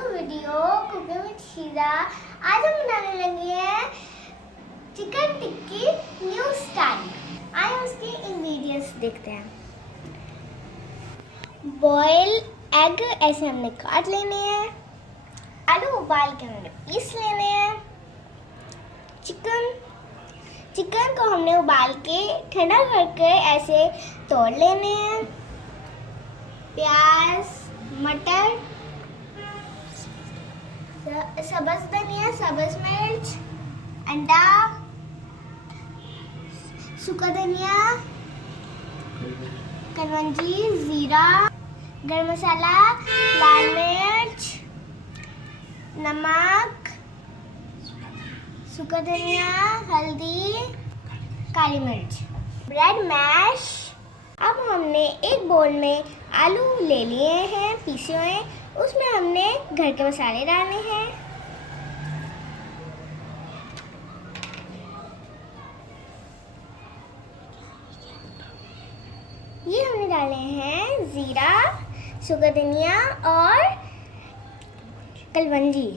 New video cooking with Sheeza. आज हम बनाने लगे हैं चिकन टिक्की न्यू स्टाइल। आइए उसके इंग्रेडिएंट्स देखते हैं। बॉयल एग ऐसे हमने काट लेने हैं। आलू उबाल के हमने पीस लेने हैं। चिकन को हमने उबाल के ठंडा करके ऐसे तोड़ लेने हैं। प्याज, मटर, सब्ज धनिया, सब्ज मिर्च, अंडा, सूखा धनिया, कलौंजी, जीरा, गरम मसाला, लाल मिर्च, नमक, सूखा धनिया, हल्दी, काली मिर्च, ब्रेड मैश। अब हमने एक बोल में आलू ले लिए हैं पीसे हुए, उसमें हमने घर के मसाले डालने हैं। ये हमने डाले हैं जीरा, सूखा धनिया और कलौंजी।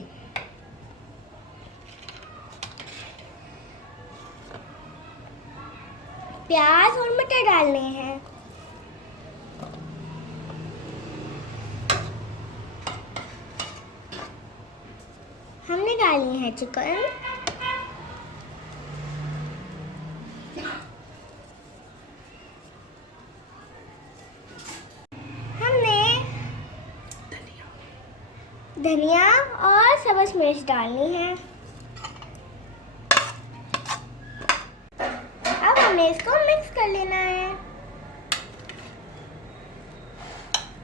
प्याज और मटर डालने हैं। हमने डाली है चिकन। हमने धनिया और सब्ज मिर्च डालनी है। अब हमें इसको मिक्स कर लेना है।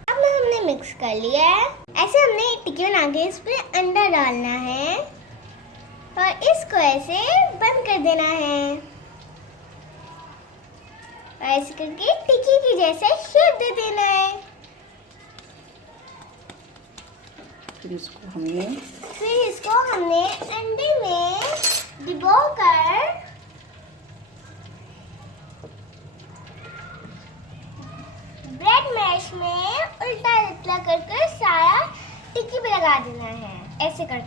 अब हमने मिक्स कर लिया है। ऐसे हमने एक टिक्की बना के इस पे अंडा डालना है और इसको ऐसे बंद कर देना है और ऐसे करके टिक्की की जैसे शेप दे देना है। फिर इसको हमने अंडे में डुबोकर ब्रेड मैश में उल्टा उल्टा कर सारा टिक्की पे लगा देना है, ऐसे कर।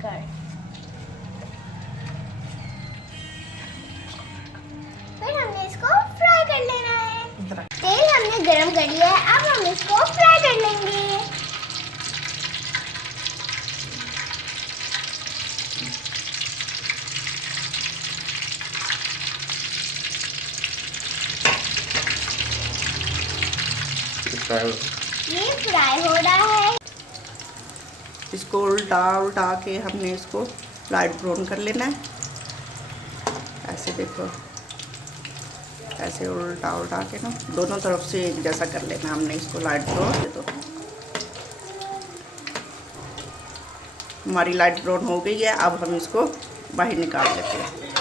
फिर हमने इसको फ्राई कर लेना है। तेल हमने गरम कर लिया है, अब हम इसको फ्राई कर लेंगे। ये फ्राई हो रहा है। इसको उल्टा के हमने इसको लाइट ब्राउन कर लेना है। ऐसे देखो, ऐसे उल्टा के ना दोनों तरफ से एक जैसा कर लेना हमने इसको लाइट ब्राउन। तो हमारी लाइट ब्राउन हो गई है। अब हम इसको बाहर निकाल लेते हैं।